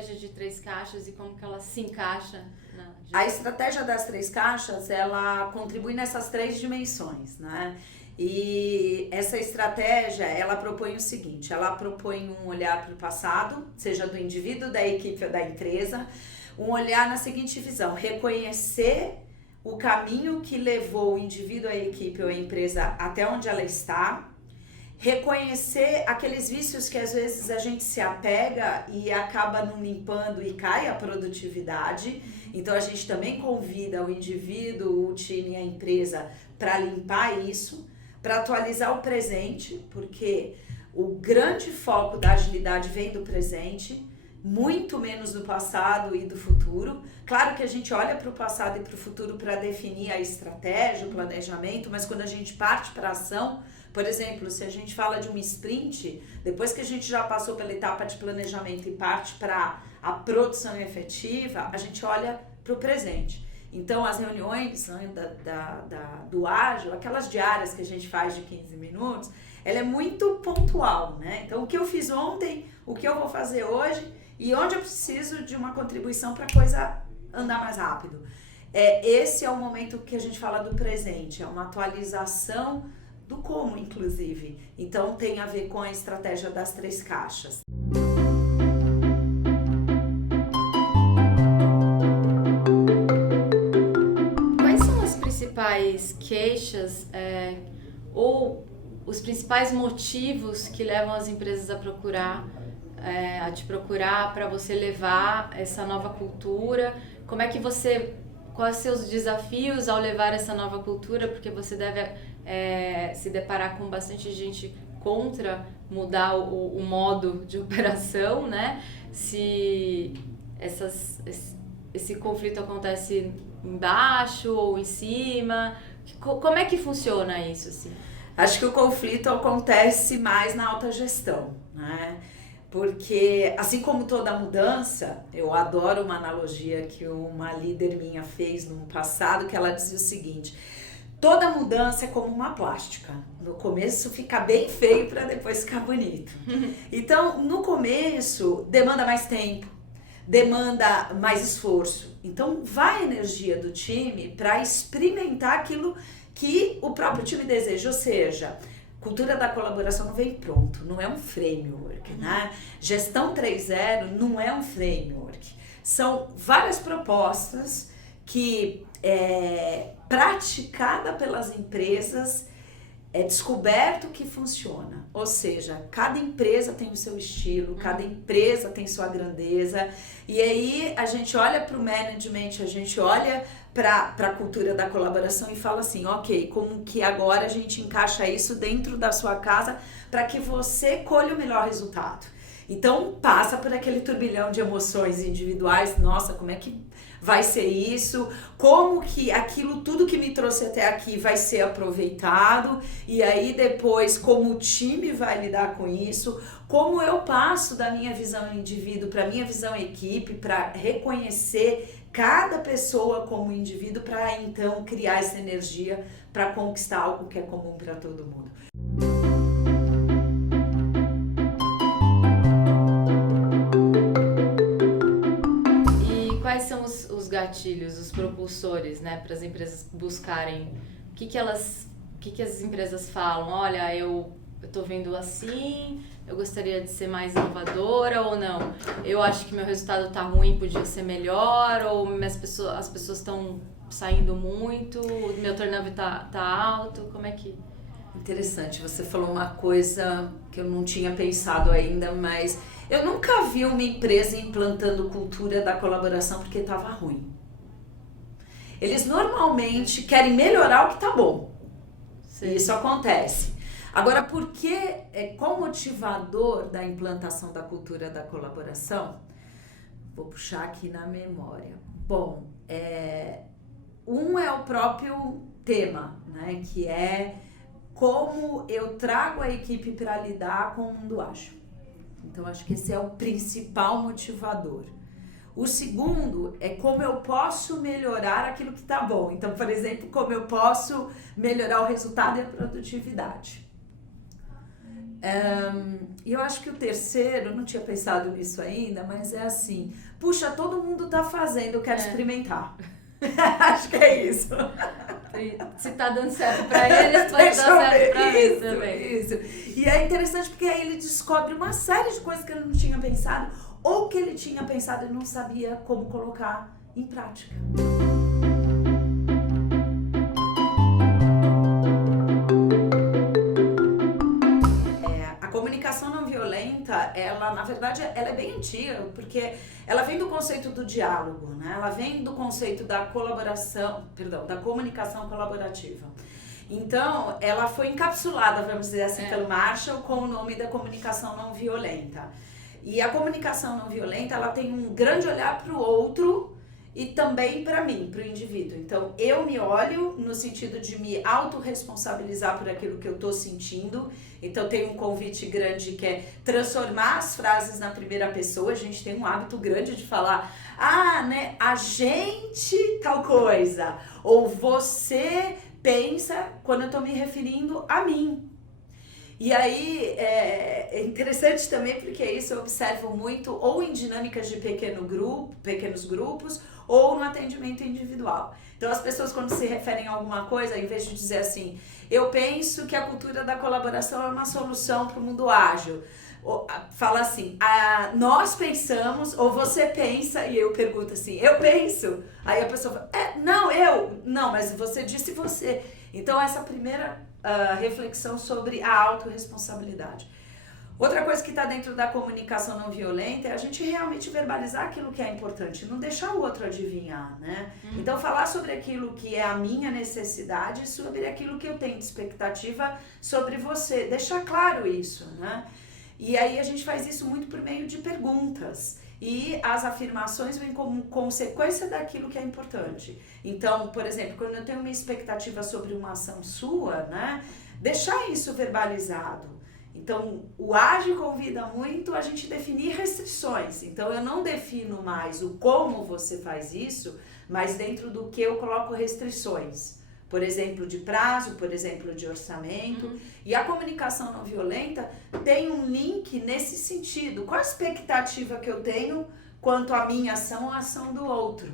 estratégia de 3 caixas e como que ela se encaixa na gestão? A estratégia das 3 caixas, ela contribui nessas 3 dimensões, né? E essa estratégia, ela propõe o seguinte, ela propõe um olhar para o passado, seja do indivíduo, da equipe ou da empresa, um olhar na seguinte visão, reconhecer o caminho que levou o indivíduo, a equipe ou a empresa até onde ela está, reconhecer aqueles vícios que às vezes a gente se apega e acaba não limpando e cai a produtividade. Então a gente também convida o indivíduo, o time e a empresa para limpar isso, para atualizar o presente, porque o grande foco da agilidade vem do presente, muito menos do passado e do futuro. Claro que a gente olha para o passado e para o futuro para definir a estratégia, o planejamento, mas quando a gente parte para a ação, por exemplo, se a gente fala de uma sprint, depois que a gente já passou pela etapa de planejamento e parte para a produção efetiva, a gente olha para o presente. Então, as reuniões, né, do ágil, aquelas diárias que a gente faz de 15 minutos, ela é muito pontual, né? Então, o que eu fiz ontem, o que eu vou fazer hoje e onde eu preciso de uma contribuição para a coisa andar mais rápido. Esse é o momento que a gente fala do presente, é uma atualização do como, inclusive. Então, tem a ver com a estratégia das 3 caixas. Quais são as principais queixas ou os principais motivos que levam as empresas a te procurar para você levar essa nova cultura? Quais os seus desafios ao levar essa nova cultura? Porque você deve se deparar com bastante gente contra mudar o modo de operação, né? Se esse conflito acontece embaixo ou em cima, como é que funciona isso, assim? Acho que o conflito acontece mais na autogestão, né? Porque, assim como toda mudança, eu adoro uma analogia que uma líder minha fez no passado, que ela dizia o seguinte: toda mudança é como uma plástica. No começo fica bem feio para depois ficar bonito. Então, no começo, demanda mais tempo, demanda mais esforço. Então, vai a energia do time para experimentar aquilo que o próprio time deseja, ou seja, cultura da colaboração não vem pronto, não é um framework, né? Gestão 3.0 não é um framework. São várias propostas que praticada pelas empresas é descoberto que funciona. Ou seja, cada empresa tem o seu estilo, cada empresa tem sua grandeza. E aí a gente olha para o management, a gente olha para a cultura da colaboração e fala assim, ok, como que agora a gente encaixa isso dentro da sua casa para que você colhe o melhor resultado. Então passa por aquele turbilhão de emoções individuais, nossa, como é que vai ser isso, como que aquilo tudo que me trouxe até aqui vai ser aproveitado, e aí depois como o time vai lidar com isso, como eu passo da minha visão indivíduo para minha visão equipe, para reconhecer cada pessoa como indivíduo, para então criar essa energia para conquistar algo que é comum para todo mundo. Quais são os gatilhos, os propulsores, né, para as empresas buscarem? O que as empresas falam? Olha, eu estou vendo assim, eu gostaria de ser mais inovadora ou não? Eu acho que meu resultado está ruim, podia ser melhor, ou as pessoas estão saindo muito, meu turnover tá alto, como é que... Interessante, você falou uma coisa que eu não tinha pensado ainda, mas eu nunca vi uma empresa implantando cultura da colaboração porque estava ruim. Eles normalmente querem melhorar o que está bom. Sim. Isso acontece. Agora, qual o motivador da implantação da cultura da colaboração? Vou puxar aqui na memória. Bom, um é o próprio tema, né, que é como eu trago a equipe para lidar com o mundo ágil. Então, acho que esse é o principal motivador. O segundo é como eu posso melhorar aquilo que está bom. Então, por exemplo, como eu posso melhorar o resultado e a produtividade. E eu acho que o terceiro, não tinha pensado nisso ainda, mas é assim, puxa, todo mundo tá fazendo, eu quero experimentar. Acho que é isso. Se tá dando certo pra eles, pode dar certo pra mim também. Isso. E é interessante porque aí ele descobre uma série de coisas que ele não tinha pensado, ou que ele tinha pensado e não sabia como colocar em prática. A comunicação não violenta, ela, na verdade, ela é bem antiga, porque ela vem do conceito do diálogo, né? Ela vem do conceito da da comunicação colaborativa. Então, ela foi encapsulada, vamos dizer assim, pelo Marshall com o nome da comunicação não violenta. E a comunicação não violenta, ela tem um grande olhar para o outro e também para mim, para o indivíduo. Então, eu me olho no sentido de me autorresponsabilizar por aquilo que eu estou sentindo. Então, tem um convite grande que é transformar as frases na primeira pessoa. A gente tem um hábito grande de falar, né, a gente tal coisa, ou você pensa quando eu estou me referindo a mim. E aí é interessante também porque isso eu observo muito ou em dinâmicas de pequenos grupos ou no atendimento individual. Então as pessoas quando se referem a alguma coisa, em vez de dizer assim, eu penso que a cultura da colaboração é uma solução para o mundo ágil, fala assim, nós pensamos, ou você pensa, e eu pergunto assim, eu penso. Aí a pessoa fala, não, mas você disse você. Então essa primeira reflexão sobre a autorresponsabilidade. Outra coisa que está dentro da comunicação não violenta é a gente realmente verbalizar aquilo que é importante, não deixar o outro adivinhar, né? Então falar sobre aquilo que é a minha necessidade, sobre aquilo que eu tenho de expectativa sobre você, deixar claro isso, né? E aí a gente faz isso muito por meio de perguntas. E as afirmações vêm como consequência daquilo que é importante. Então, por exemplo, quando eu tenho uma expectativa sobre uma ação sua, né, deixar isso verbalizado. Então, o ágil convida muito a gente definir restrições. Então, eu não defino mais o como você faz isso, mas dentro do que eu coloco restrições. Por exemplo, de prazo, por exemplo, de orçamento. E a comunicação não violenta tem um link nesse sentido. Qual a expectativa que eu tenho quanto à minha ação ou à ação do outro?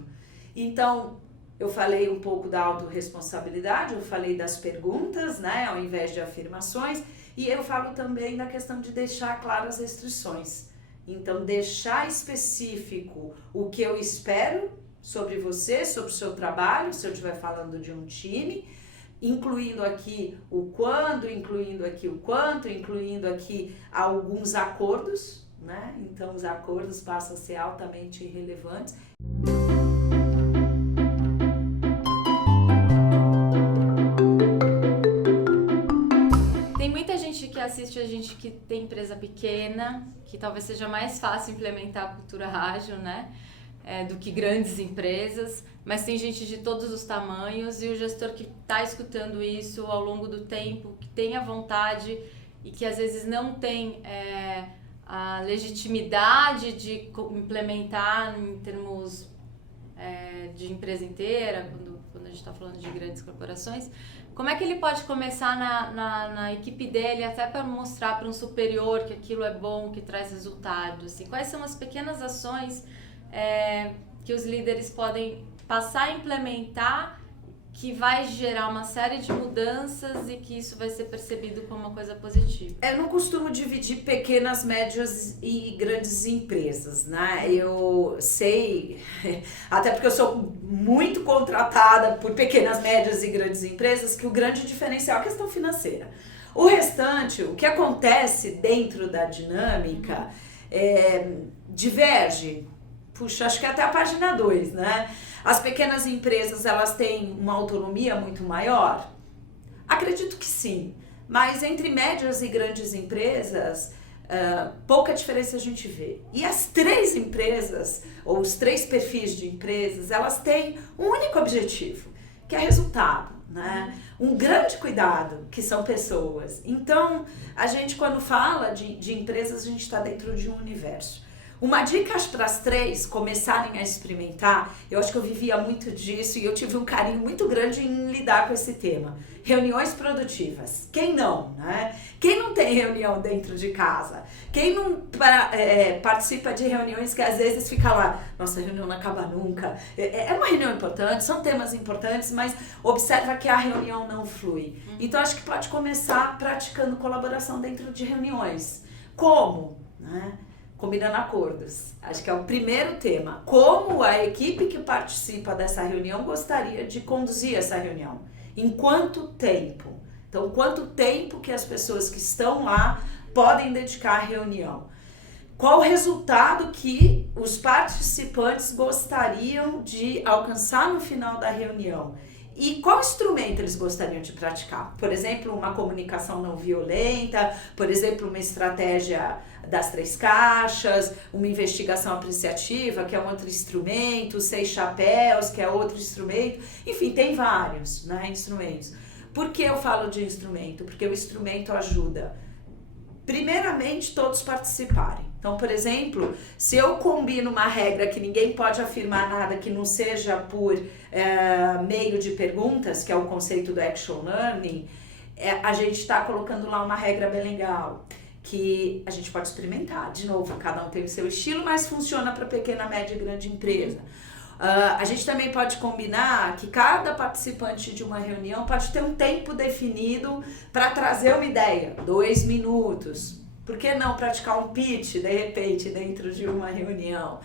Então, eu falei um pouco da autorresponsabilidade, eu falei das perguntas, né, ao invés de afirmações, e eu falo também da questão de deixar claras as restrições. Então, deixar específico o que eu espero sobre você, sobre o seu trabalho, se eu estiver falando de um time, incluindo aqui o quando, incluindo aqui o quanto, incluindo aqui alguns acordos, né? Então os acordos passam a ser altamente relevantes. Tem muita gente que assiste a gente que tem empresa pequena, que talvez seja mais fácil implementar a cultura ágil, né? Do que grandes empresas, mas tem gente de todos os tamanhos e o gestor que está escutando isso ao longo do tempo, que tem a vontade e que às vezes não tem a legitimidade de implementar em termos de empresa inteira, quando a gente está falando de grandes corporações, como é que ele pode começar na equipe dele até para mostrar para um superior que aquilo é bom, que traz resultados? Assim, quais são as pequenas ações que os líderes podem passar a implementar que vai gerar uma série de mudanças e que isso vai ser percebido como uma coisa positiva? Eu não costumo dividir pequenas, médias e grandes empresas, né? Eu sei, até porque eu sou muito contratada por pequenas, médias e grandes empresas, que o grande diferencial é a questão financeira. O restante, o que acontece dentro da dinâmica, diverge. Puxa, acho que até a página 2, né? As pequenas empresas, elas têm uma autonomia muito maior? Acredito que sim. Mas entre médias e grandes empresas, pouca diferença a gente vê. E as três empresas, ou os três perfis de empresas, elas têm um único objetivo, que é resultado, né? Um grande cuidado, que são pessoas. Então, a gente quando fala de empresas, a gente está dentro de um universo. Uma dica para as 3 começarem a experimentar, eu acho que eu vivia muito disso e eu tive um carinho muito grande em lidar com esse tema. Reuniões produtivas. Quem não, né? Quem não tem reunião dentro de casa? Quem não participa de reuniões que às vezes fica lá, nossa, a reunião não acaba nunca. É uma reunião importante, são temas importantes, mas observa que a reunião não flui. Então acho que pode começar praticando colaboração dentro de reuniões. Como? Né? Combinando acordos. Acho que é o primeiro tema. Como a equipe que participa dessa reunião gostaria de conduzir essa reunião? Em quanto tempo? Então, quanto tempo que as pessoas que estão lá podem dedicar à reunião? Qual o resultado que os participantes gostariam de alcançar no final da reunião? E qual instrumento eles gostariam de praticar? Por exemplo, uma comunicação não violenta, por exemplo, uma estratégia das 3 caixas, uma investigação apreciativa, que é um outro instrumento, 6 chapéus, que é outro instrumento. Enfim, tem vários, né, instrumentos. Por que eu falo de instrumento? Porque o instrumento ajuda, primeiramente, todos participarem. Então, por exemplo, se eu combino uma regra que ninguém pode afirmar nada que não seja por meio de perguntas, que é o conceito do action learning, a gente está colocando lá uma regra bem legal, que a gente pode experimentar. De novo, cada um tem o seu estilo, mas funciona para pequena, média e grande empresa. A gente também pode combinar que cada participante de uma reunião pode ter um tempo definido para trazer uma ideia, 2 minutos. Por que não praticar um pitch, de repente, dentro de uma reunião?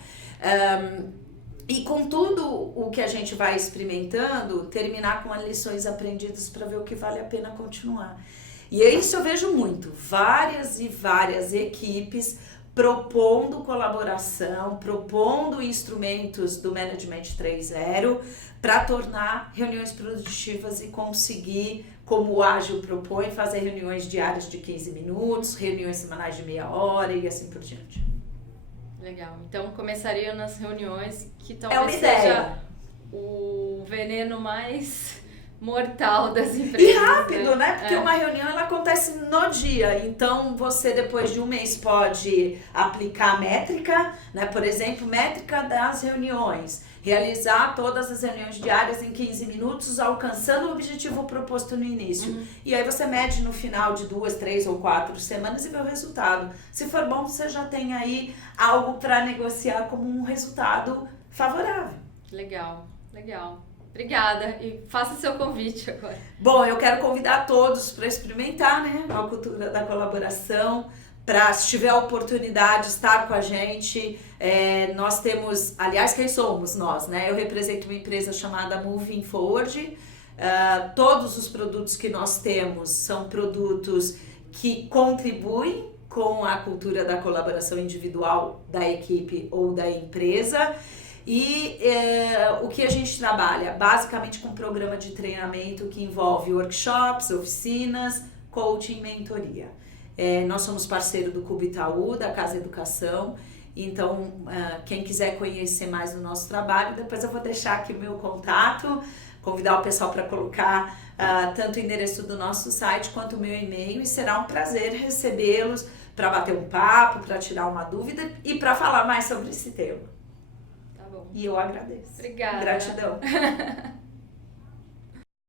E com tudo o que a gente vai experimentando, terminar com as lições aprendidas para ver o que vale a pena continuar. E isso eu vejo muito, várias e várias equipes propondo colaboração, propondo instrumentos do Management 3.0 para tornar reuniões produtivas e conseguir, como o Ágil propõe, fazer reuniões diárias de 15 minutos, reuniões semanais de meia hora e assim por diante. Legal. Então começaria nas reuniões que É talvez uma seja ideia. o veneno mais mortal das E empresas. rápido, né? Porque uma reunião ela acontece no dia. Então você depois de um mês pode aplicar métrica, né? Por exemplo, métrica das reuniões. Realizar todas as reuniões diárias em 15 minutos, alcançando o objetivo proposto no início. E aí você mede no final de 2, 3 ou 4 semanas e vê o resultado. Se for bom, você já tem aí algo para negociar como um resultado favorável. Legal, legal. Obrigada. E faça seu convite agora. Bom, eu quero convidar todos para experimentar, né, a cultura da colaboração, para, se tiver a oportunidade, estar com a gente. Nós temos, aliás, quem somos nós, né? Eu represento uma empresa chamada Moving Forward. Todos os produtos que nós temos são produtos que contribuem com a cultura da colaboração individual da equipe ou da empresa. E o que a gente trabalha? Basicamente com um programa de treinamento que envolve workshops, oficinas, coaching e mentoria. Nós somos parceiro do Cubo Itaú, da Casa Educação, então quem quiser conhecer mais do nosso trabalho, depois eu vou deixar aqui o meu contato, convidar o pessoal para colocar tanto o endereço do nosso site quanto o meu e-mail, e será um prazer recebê-los para bater um papo, para tirar uma dúvida e para falar mais sobre esse tema. Tá bom. E eu agradeço. Obrigada. Gratidão.